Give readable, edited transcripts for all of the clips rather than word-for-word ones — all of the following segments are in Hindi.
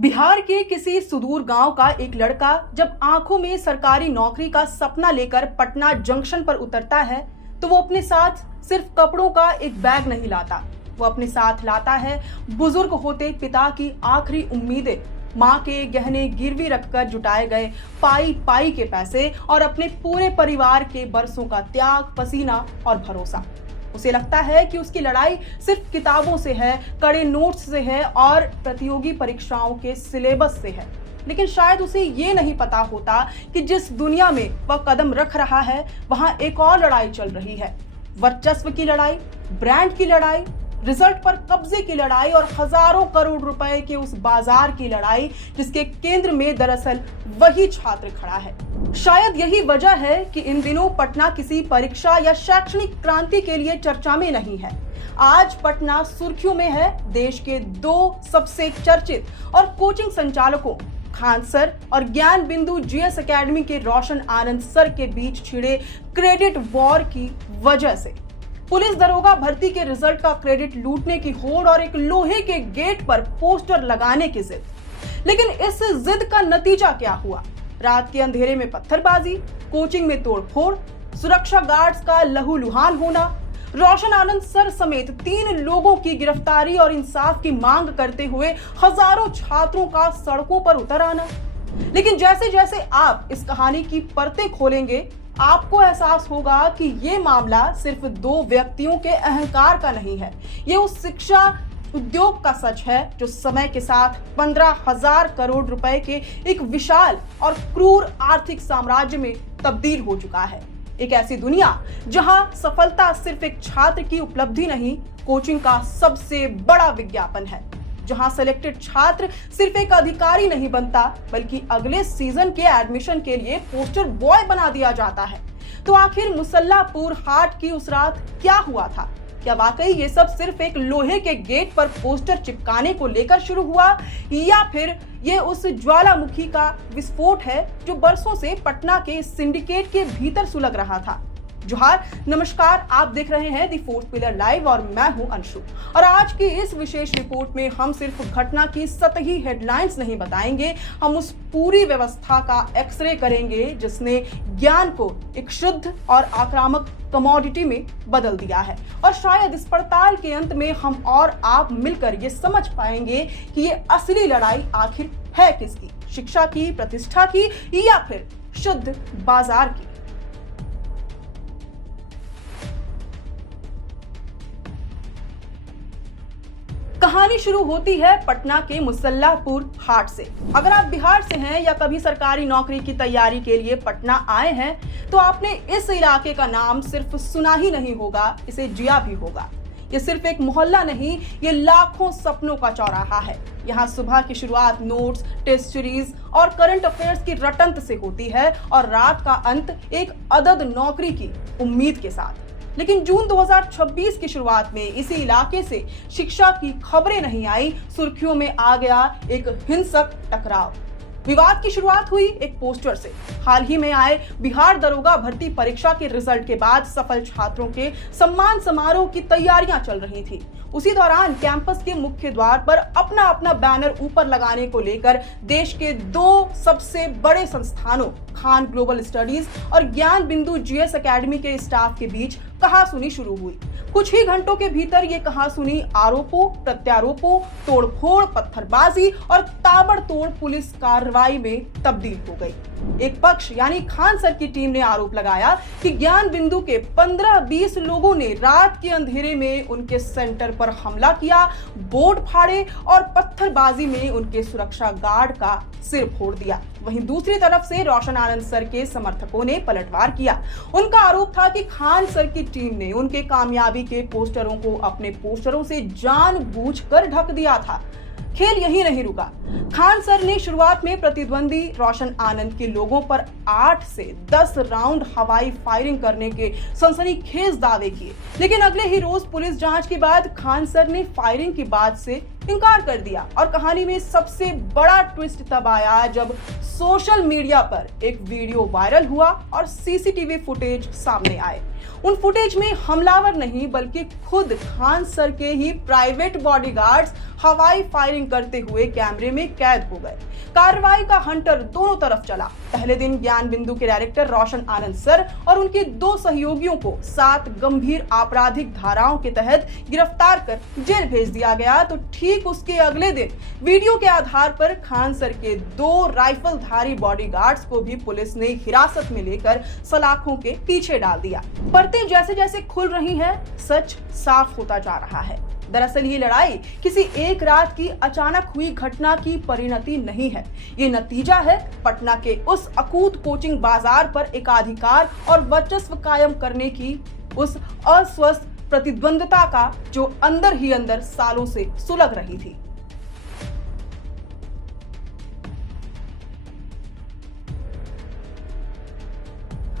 बिहार के किसी सुदूर गांव का एक लड़का जब आंखों में सरकारी नौकरी का सपना लेकर पटना जंक्शन पर उतरता है तो वो अपने साथ सिर्फ कपड़ों का एक बैग नहीं लाता। वो अपने साथ लाता है बुजुर्ग होते पिता की आखिरी उम्मीदें, माँ के गहने गिरवी रखकर जुटाए गए पाई पाई के पैसे और अपने पूरे परिवार के बरसों का त्याग, पसीना और भरोसा। उसे लगता है कि उसकी लड़ाई सिर्फ किताबों से है, कड़े नोट्स से है और प्रतियोगी परीक्षाओं के सिलेबस से है। लेकिन शायद उसे ये नहीं पता होता कि जिस दुनिया में वह कदम रख रहा है वहां एक और लड़ाई चल रही है। वर्चस्व की लड़ाई, ब्रांड की लड़ाई, रिजल्ट पर कब्जे की लड़ाई और हजारों करोड़ रुपए के उस बाजार की लड़ाई जिसके केंद्र में दरअसल वही छात्र खड़ा है। शायद यही वजह है कि इन दिनों पटना किसी परीक्षा या शैक्षणिक क्रांति के लिए चर्चा में नहीं है। आज पटना सुर्खियों में है देश के दो सबसे चर्चित और कोचिंग संचालकों खान सर और ज्ञान बिंदु जीएस एकेडमी के रोशन आनंद सर के बीच छिड़े क्रेडिट वॉर की वजह से। पुलिस दरोगा भर्ती के रिजल्ट का क्रेडिट लूटने की होड़ और एक लोहे के गेट पर पोस्टर लगाने की जिद। लेकिन इस जिद का नतीजा क्या हुआ? रात के अंधेरे में पत्थरबाजी, कोचिंग में तोड़फोड़, सुरक्षा गार्ड्स का लहूलुहान होना, रोशन आनंद सर समेत 3 लोगों की गिरफ्तारी और इंसाफ की मांग करते हुए हजारों छात्रों का सड़कों पर उतर आना। लेकिन जैसे जैसे आप इस कहानी की परतें खोलेंगे आपको एहसास होगा कि ये मामला सिर्फ 2 व्यक्तियों के अहंकार का नहीं है। ये उस शिक्षा उद्योग का सच है जो समय के साथ 15,000 करोड़ रुपए के एक विशाल और क्रूर आर्थिक साम्राज्य में तब्दील हो चुका है। एक ऐसी दुनिया जहां सफलता सिर्फ एक छात्र की उपलब्धि नहीं, कोचिंग का सबसे बड़ा विज्ञापन है। जहां सेलेक्टेड छात्र सिर्फ एक अधिकारी नहीं बनता बल्कि अगले सीजन के एडमिशन के लिए पोस्टर बॉय बना दिया जाता है। तो आखिर मुसल्लापुर हाट की उस रात क्या हुआ था? क्या वाकई ये सब सिर्फ एक लोहे के गेट पर पोस्टर चिपकाने को लेकर शुरू हुआ या फिर ये उस ज्वालामुखी का विस्फोट है जो बरसों से पटना के सिंडिकेट के भीतर सुलग रहा था? जोहार, नमस्कार, आप देख रहे हैं दी फोर्थ पिलर लाइव और मैं हूं अंशु। और आज की इस विशेष रिपोर्ट में हम सिर्फ घटना की सतही हेडलाइंस नहीं बताएंगे, हम उस पूरी व्यवस्था का एक्सरे करेंगे जिसने ज्ञान को एक शुद्ध और आक्रामक कमोडिटी में बदल दिया है। और शायद इस पड़ताल के अंत में हम और आप मिलकर ये समझ पाएंगे कि ये असली लड़ाई आखिर है किसकी, शिक्षा की, प्रतिष्ठा की या फिर शुद्ध बाजार की। कहानी शुरू होती है पटना के मुसल्लापुर हाट से। अगर आप बिहार से हैं या कभी सरकारी नौकरी की तैयारी के लिए पटना आए हैं तो आपने इस इलाके का नाम सिर्फ सुना ही नहीं होगा, इसे जिया भी होगा। ये सिर्फ एक मोहल्ला नहीं, ये लाखों सपनों का चौराहा है। यहाँ सुबह की शुरुआत नोट्स, टेस्ट सीरीज और करंट अफेयर्स की रटंत से होती है और रात का अंत एक अदद नौकरी की उम्मीद के साथ। लेकिन जून 2026 की शुरुआत में इसी इलाके से शिक्षा की खबरें नहीं आई, सुर्खियों में आ गया एक हिंसक टकराव। विवाद की शुरुआत हुई एक पोस्टर से। हाल ही में आए बिहार दरोगा भर्ती परीक्षा के रिजल्ट के बाद सफल छात्रों के सम्मान समारोह की तैयारियां चल रही थी। उसी दौरान कैंपस के मुख्य द्वार पर अपना अपना बैनर ऊपर लगाने को लेकर देश के 2 सबसे बड़े संस्थानों खान ग्लोबल स्टडीज और ज्ञान बिंदु जीएस एकेडमी के स्टाफ के बीच कहासुनी शुरू हुई। कुछ ही घंटों के भीतर ये कहासुनी आरोपों, प्रत्यारोपों, तोड़फोड़, पत्थरबाजी और ताबड़तोड़ पुलिस कार्रवाई में तब्दील हो गई। एक पक्ष यानी खान सर की टीम ने आरोप लगाया कि ज्ञान बिंदु के 15-20 लोगों ने रात के अंधेरे में उनके सेंटर पर हमला किया, बोर्ड फाड़े और पत्थरबाजी में उनके सुरक्षा गार्ड का सिर फोड़ दिया। वहीं दूसरी तरफ से रोशन आनंद सर के समर्थकों ने पलटवार किया। उनका आरोप था कि खान सर की टीम ने उनके कामयाबी के पोस्टरों को अपने पोस्टरों से जानबूझकर ढक दिया था। खेल यही नहीं रुका। खान सर ने शुरुआत में प्रतिद्वंदी रोशन आनंद के लोगों पर 8 से 10 राउंड हवाई फायरिंग करने के सनसनीखेज दावे किए, लेकिन अगले ही रोज पुलिस जांच के बाद खान सर ने फायरिंग की बात से इनकार कर दिया। और कहानी में सबसे बड़ा ट्विस्ट तब आया जब सोशल मीडिया पर एक वीडियो वायरल हुआ और सीसीटीवी फुटेज सामने आए। उन फुटेज में हमलावर नहीं बल्कि खुद खान सर के ही प्राइवेट बॉडीगार्ड्स हवाई फायरिंग करते हुए कैमरे में कैद हो गए। कार्रवाई का हंटर दोनों तरफ चला। पहले दिन ज्ञान बिंदु के डायरेक्टर रोशन आनंद सर और उनके 2 सहयोगियों को 7 गंभीर आपराधिक धाराओं के तहत गिरफ्तार कर जेल भेज दिया गया, तो ठीक उसके अगले दिन वीडियो के आधार पर खान सर के 2 राइफलधारी बॉडीगार्ड्स को भी पुलिस ने हिरासत में लेकर सलाखों के पीछे डाल दिया। परतें जैसे जैसे खुल रही हैं, सच साफ होता जा रहा है। दरअसल ये लड़ाई किसी एक रात की अचानक हुई घटना की परिणति नहीं है। ये नतीजा है पटना के उस अकूत कोचिंग बाजार पर एकाधिकार और वर्चस्व कायम करने की उस अस्वस्थ प्रतिद्वंदता का, जो अंदर ही अंदर सालों से सुलग रही थी।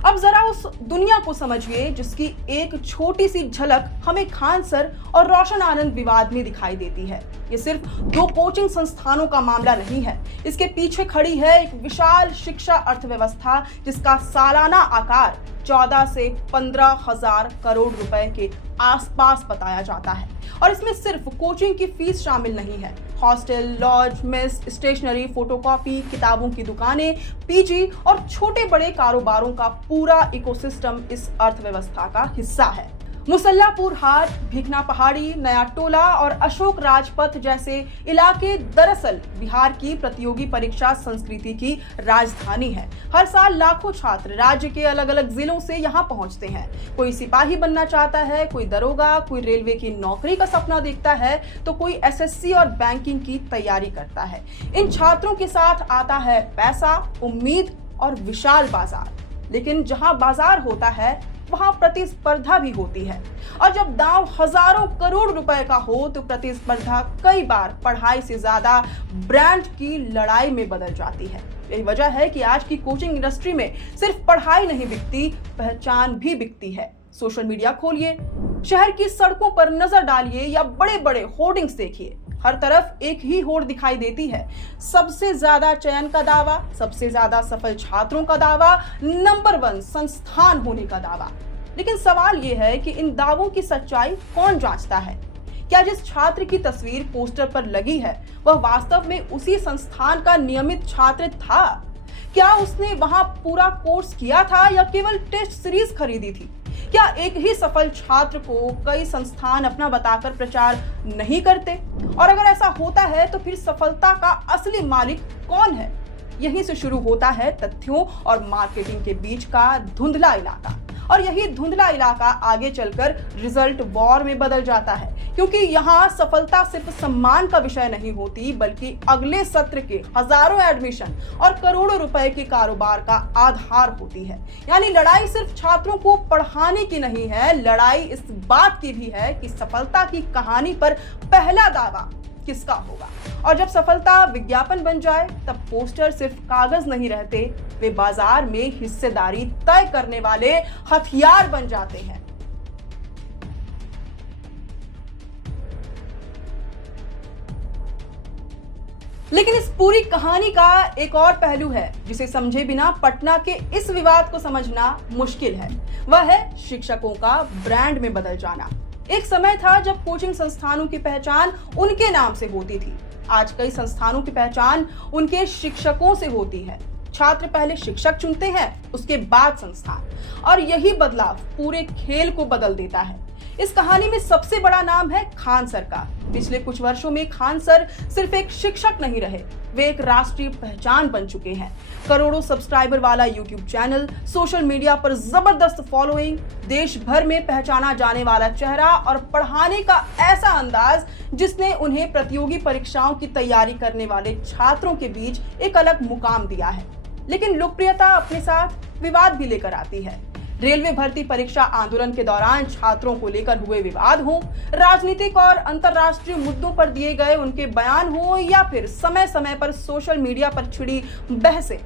अब जरा उस दुनिया को समझिए जिसकी एक छोटी सी झलक हमें खान सर और रोशन आनंद विवाद में दिखाई देती है। ये सिर्फ 2 कोचिंग संस्थानों का मामला नहीं है, इसके पीछे खड़ी है एक विशाल शिक्षा अर्थव्यवस्था जिसका सालाना आकार 14 से 15 हजार करोड़ रुपए के आसपास बताया जाता है। और इसमें सिर्फ कोचिंग की फीस शामिल नहीं है। Hostel, lodge, mess, stationery, photocopy, किताबों की दुकानें, पीजी और छोटे बड़े कारोबारों का पूरा इकोसिस्टम इस अर्थव्यवस्था का हिस्सा है। मुसल्लापुर हाट, भिखना पहाड़ी, नया टोला और अशोक राजपथ जैसे इलाके दरअसल बिहार की प्रतियोगी परीक्षा संस्कृति की राजधानी है। हर साल लाखों छात्र राज्य के अलग अलग जिलों से यहाँ पहुँचते हैं। कोई सिपाही बनना चाहता है, कोई दरोगा, कोई रेलवे की नौकरी का सपना देखता है, तो कोई एसएससी और बैंकिंग की तैयारी करता है। इन छात्रों के साथ आता है पैसा, उम्मीद और विशाल बाजार। लेकिन जहाँ बाजार होता है वहां प्रतिस्पर्धा भी होती है, और जब दांव हजारों करोड़ रुपए का हो तो प्रतिस्पर्धा कई बार पढ़ाई से ज्यादा ब्रांड की लड़ाई में बदल जाती है। यही वजह है कि आज की कोचिंग इंडस्ट्री में सिर्फ पढ़ाई नहीं बिकती, पहचान भी बिकती है। सोशल मीडिया खोलिए, शहर की सड़कों पर नजर डालिए या बड़े बड़े होर्डिंग्स देखिए, हर तरफ एक ही होड़ दिखाई देती है। सबसे ज्यादा चयन का दावा, सबसे ज्यादा सफल छात्रों का दावा, नंबर 1 संस्थान होने का दावा। लेकिन सवाल यह है कि इन दावों की सच्चाई कौन जांचता है? क्या जिस छात्र की तस्वीर पोस्टर पर लगी है वह वास्तव में उसी संस्थान का नियमित छात्र था? क्या उसने वहां पूरा कोर्स किया था या केवल टेस्ट सीरीज खरीदी थी? क्या एक ही सफल छात्र को कई संस्थान अपना बताकर प्रचार नहीं करते? और अगर ऐसा होता है तो फिर सफलता का असली मालिक कौन है? यहीं से शुरू होता है तथ्यों और मार्केटिंग के बीच का धुंधला इलाका, और यही धुंधला इलाका आगे चलकर रिजल्ट वॉर में बदल जाता है, क्योंकि यहाँ सफलता सिर्फ सम्मान का विषय नहीं होती बल्कि अगले सत्र के हजारों एडमिशन और करोड़ों रुपए के कारोबार का आधार होती है। यानी लड़ाई सिर्फ छात्रों को पढ़ाने की नहीं है, लड़ाई इस बात की भी है कि सफलता की कहानी पर पहला दावा किसका होगा। और जब सफलता विज्ञापन बन जाए तब पोस्टर सिर्फ कागज नहीं रहते, वे बाजार में हिस्सेदारी तय करने वाले हथियार बन जाते हैं। लेकिन इस पूरी कहानी का एक और पहलू है जिसे समझे बिना पटना के इस विवाद को समझना मुश्किल है। वह है शिक्षकों का ब्रांड में बदल जाना। एक समय था जब कोचिंग संस्थानों की पहचान उनके नाम से होती थी। आज कई संस्थानों की पहचान उनके शिक्षकों से होती है। छात्र पहले शिक्षक चुनते हैं, उसके बाद संस्थान, और यही बदलाव पूरे खेल को बदल देता है। इस कहानी में सबसे बड़ा नाम है खान सर का। पिछले कुछ वर्षों में खान सर सिर्फ एक शिक्षक नहीं रहे, वे एक राष्ट्रीय पहचान बन चुके हैं। करोड़ों सब्सक्राइबर वाला यूट्यूब चैनल, सोशल मीडिया पर जबरदस्त फॉलोइंग, देश भर में पहचाना जाने वाला चेहरा और पढ़ाने का ऐसा अंदाज जिसने उन्हें प्रतियोगी परीक्षाओं की तैयारी करने वाले छात्रों के बीच एक अलग मुकाम दिया है। लेकिन लोकप्रियता अपने साथ विवाद भी लेकर आती है। रेलवे भर्ती परीक्षा आंदोलन के दौरान छात्रों को लेकर हुए विवाद हो, राजनीतिक और अंतर्राष्ट्रीय मुद्दों पर दिए गए उनके बयान हो, या फिर समय समय पर सोशल मीडिया पर छिड़ी बहसें,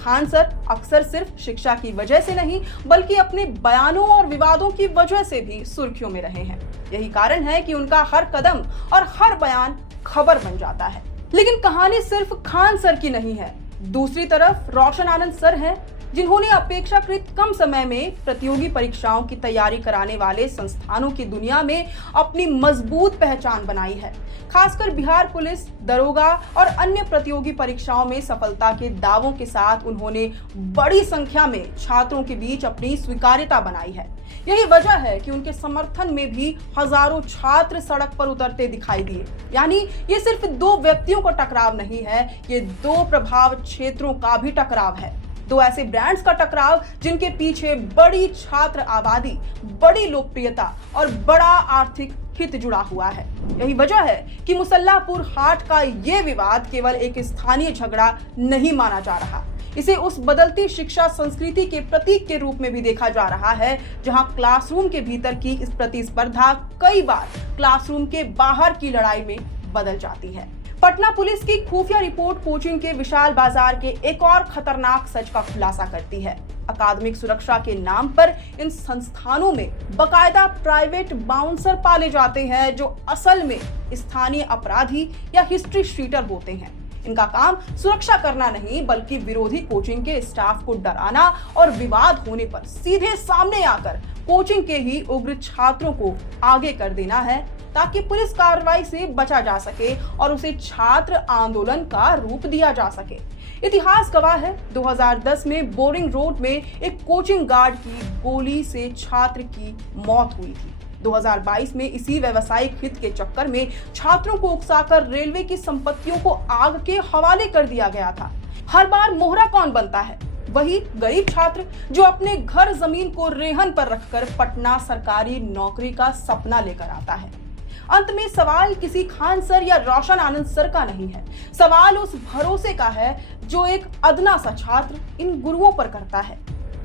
खान सर अक्सर सिर्फ शिक्षा की वजह से नहीं बल्कि अपने बयानों और विवादों की वजह से भी सुर्खियों में रहे हैं। यही कारण है कि उनका हर कदम और हर बयान खबर बन जाता है। लेकिन कहानी सिर्फ खान सर की नहीं है। दूसरी तरफ रोशन आनंद सर हैं, जिन्होंने अपेक्षाकृत कम समय में प्रतियोगी परीक्षाओं की तैयारी कराने वाले संस्थानों की दुनिया में अपनी मजबूत पहचान बनाई है। खासकर बिहार पुलिस, दरोगा और अन्य प्रतियोगी परीक्षाओं में सफलता के दावों के साथ उन्होंने बड़ी संख्या में छात्रों के बीच अपनी स्वीकार्यता बनाई है। यही वजह है कि उनके समर्थन में भी हजारों छात्र सड़क पर उतरते दिखाई दिए। यानी ये सिर्फ दो व्यक्तियों का टकराव नहीं है, ये दो प्रभाव क्षेत्रों का भी टकराव है। दो ऐसे ब्रांड्स का टकराव जिनके पीछे बड़ी छात्र आबादी, बड़ी लोकप्रियता और बड़ा आर्थिक हित जुड़ा हुआ है। यही वजह है कि मुसल्लापुर हाट का ये विवाद केवल एक स्थानीय झगड़ा नहीं माना जा रहा, इसे उस बदलती शिक्षा संस्कृति के प्रतीक के रूप में भी देखा जा रहा है, जहां क्लासरूम के भीतर की इस प्रतिस्पर्धा कई बार क्लासरूम के बाहर की लड़ाई में बदल जाती है। पटना पुलिस की खुफिया रिपोर्ट कोचिंग के विशाल बाजार के एक और खतरनाक सच का खुलासा करती है। अकादमिक सुरक्षा के नाम पर इन संस्थानों में बकायदा प्राइवेट बाउंसर पाले जाते हैं, जो असल में स्थानीय अपराधी या हिस्ट्री शीटर होते हैं। इनका काम सुरक्षा करना नहीं, बल्कि विरोधी कोचिंग के स्टाफ को डराना और विवाद होने पर सीधे सामने आकर कोचिंग के ही उग्र छात्रों को आगे कर देना है, ताकि पुलिस कार्रवाई से बचा जा सके और उसे छात्र आंदोलन का रूप दिया जा सके। इतिहास गवाह है, 2010 में बोरिंग रोड में एक कोचिंग गार्ड की गोली से छात्र की मौत हुई थी। 2022 में इसी व्यवसायिक हित के चक्कर में छात्रों को उकसाकर रेलवे की संपत्तियों को आग के हवाले कर दिया गया था। हर बार मोहरा कौन बनता है? वही गरीब छात्र जो अपने घर जमीन को रेहन पर रखकर पटना सरकारी नौकरी का सपना लेकर आता है। अंत में सवाल किसी खान सर या रोशन आनंद सर का नहीं है, सवाल उस भरोसे का है जो एक अदना सा छात्र इन गुरुओं पर करता है।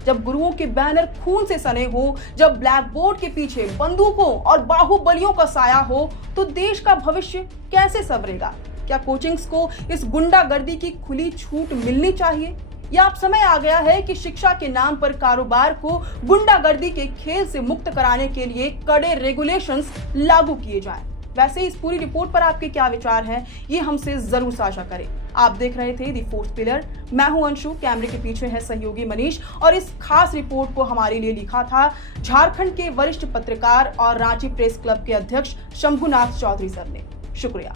जब गुरुओं के बैनर खून से सने हो, जब ब्लैक बोर्ड के पीछे बंदूकों और बाहुबलियों का साया हो, तो देश का भविष्य कैसे संवरेगा? क्या कोचिंग्स को इस गुंडागर्दी की खुली छूट मिलनी चाहिए, या अब समय आ गया है कि शिक्षा के नाम पर कारोबार को गुंडागर्दी के खेल से मुक्त कराने के लिए कड़े रेगुलेशंस लागू किए जाएं? वैसे इस पूरी रिपोर्ट पर आपके क्या विचार हैं, ये हमसे जरूर साझा करें। आप देख रहे थे दी फोर्थ पिलर। मैं हूं अंशु, कैमरे के पीछे है सहयोगी मनीष, और इस खास रिपोर्ट को हमारे लिए लिखा था झारखंड के वरिष्ठ पत्रकार और रांची प्रेस क्लब के अध्यक्ष शंभुनाथ चौधरी सर ने। शुक्रिया।